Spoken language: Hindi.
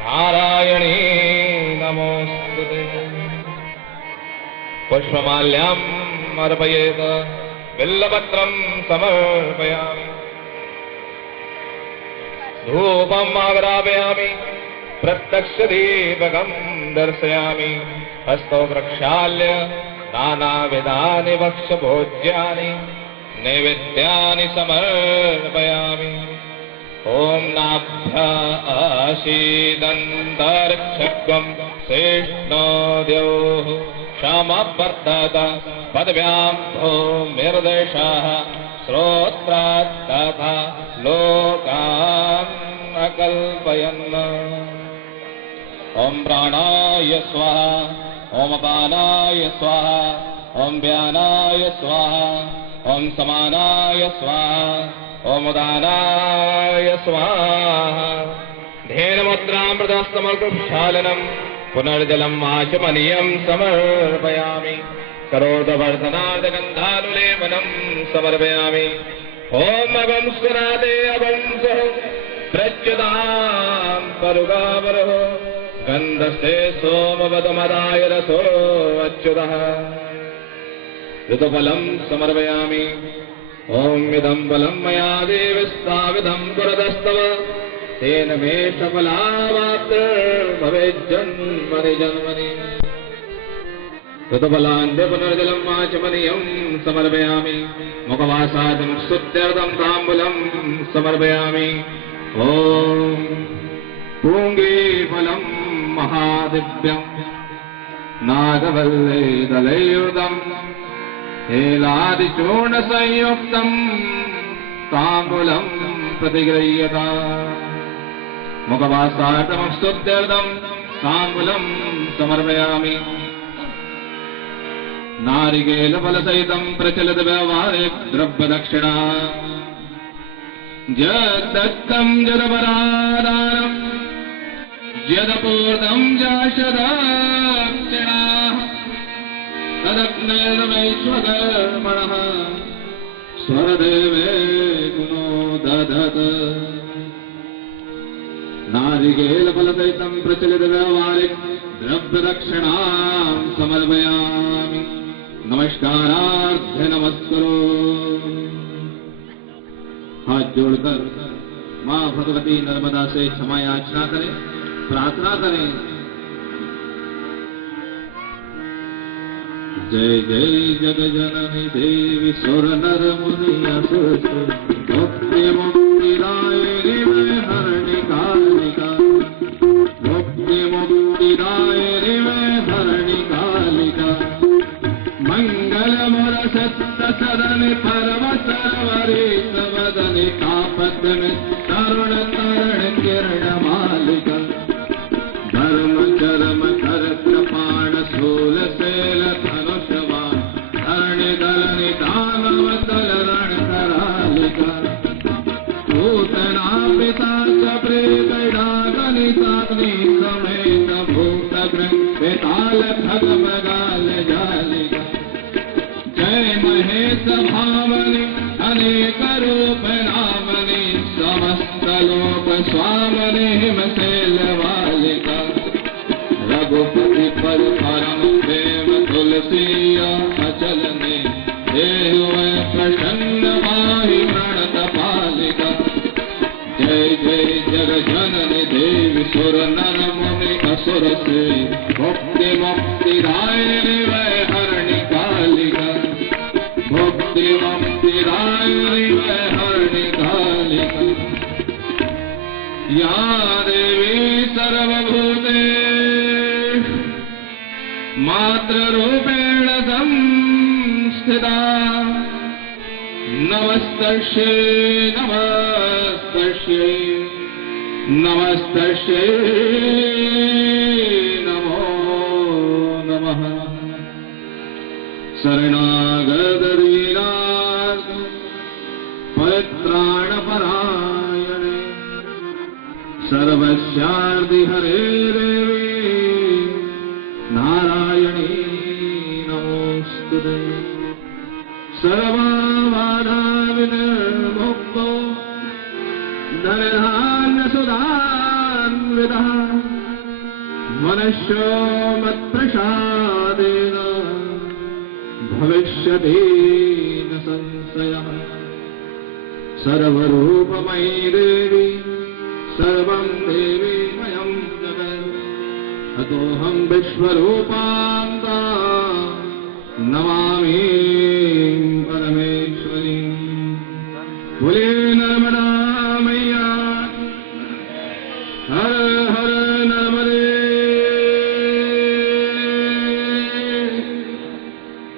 नारायणी नमोस्तुते। पुष्पमाल्याम् अर्पयेत बिल्लपत्रं समर्पयामि। धूपम् आग्रापयामि प्रत्यक्षदीपकं दर्शयामि। हस्तौ प्रक्षाल्य नानाविधानि भक्ष्यभोज्यानि नैवेद्यानि समर्पयामि। ॐ नाभ्यासीदन्तरिक्षग्वं श्रेष्ठो द्यौः क्षमवर्धत पदव्यां भूमिर्देशः श्रोत्रात् तथा लोकान् अकल्पयन्। ॐ प्राणाय स्वाहा, ॐ अपानाय स्वाहा, ॐ व्यानाय स्वाहा, ॐ समानाय स्वाहा, ॐ उदानाय स्वाहा। धेनुमुद्रामृतस्तमकुक्षालनम् पुनर्जलम् आचमनीयं समर्पयामि। करोदवर्धनार्धगन्धानुलेपनं समर्पयामि। ॐ अगं स्वरादे अवंसः प्रच्युतां परुगावरः गन्धस्ते सोमवदमदाय रसो अच्युतः। ऋतुफलं समर्पयामि। ॐ इदं फलं मया देवस्ताविदं पुरतस्तव तेन मे सफलावाप्तिर्भवेज्जन्मनि जन्मनि। ऋतुफलान्ते पुनर्जलम् आचमनीयं समर्पयामि। मुखवासादं स्तुत्यर्थं ताम्बूलं समर्पयामि। ॐ पूङ्गीफलं महादिव्यं नागवल्ले दलैर्युतं हेलादिचूर्णसंयुक्तं ताम्बूलं प्रतिगृह्यता। मुखवासार्थमस्तुत्यर्थं ताम्बूलं समर्पयामि। नारिकेलफलसहितं प्रचलित व्यवहारे द्रव्यदक्षिणा यद्दत्तं यदपरादानं यदपूर्णं जाशदाक्षिणा तदग्निर्वैश्वकर्मणः स्वरदेवे गुणो दधत्। नारिकेलफलसहितं प्रचलित व्यवहारिक द्रव्यदक्षिणां समर्पयामि। नमस्कारार्थ नमस्करो। हाथ जोड़कर मां भगवती नर्मदा से क्षमा याचना करें, प्रार्थना करें। जय जय जगजननी देवी सुर नर मुनि असुर मुक्ति मुक्तिदायिनी में हरणि कालिका। मुक्ति मुक्तिदायिनी में हरणि कालिका। मंगल मोर सत्य सदन परम सरवरी वदनि कापद में तरुण तरण किरण मालिका। धर्म चरम कर कृपाण शूल शैल धनुषवा धरणि दलनि दानव दल रण करालिका। भूतना पिता सप्रेतडागनि साग्नि समेत भूतग्र बेताल खगमगाल जालिका। जय महेश भावनि अनेक रूप नामनि समस्त लोक स्वामनि हिमशैल वालिका। रघुपति पर परम प्रेम तुलसी अचलने देहुए प्रसन्न माहि प्रणत पालिका। जय जय जग जननी देवी सुर नर मुनि असुर से मुक्ति मुक्तिदायिनी वै हरणि कालिका। मुक्ति मुक्तिदायिनी वै हरणि कालिका। या देवी सर्वभूतेषु मातृरूपेण संस्थिता। नमस्तस्यै नमस्तस्यै नमस्तस्यै नमो नमः। शरणागतदीनार्थ परित्राणपरायणे सर्वस्यार्ति हरे देवी नारायणी नमोस्तुते। सर्वबाधा विनिर्मुक्तो धनधान्य सुधा मनुष्यो मत्प्रसादेन भविष्यति न संशयः। सर्वरूपमयी देवी सर्वं देवीमयं जगत् अतोऽहं विश्वरूपान्ता नमामि परमेश्वरीं। बोले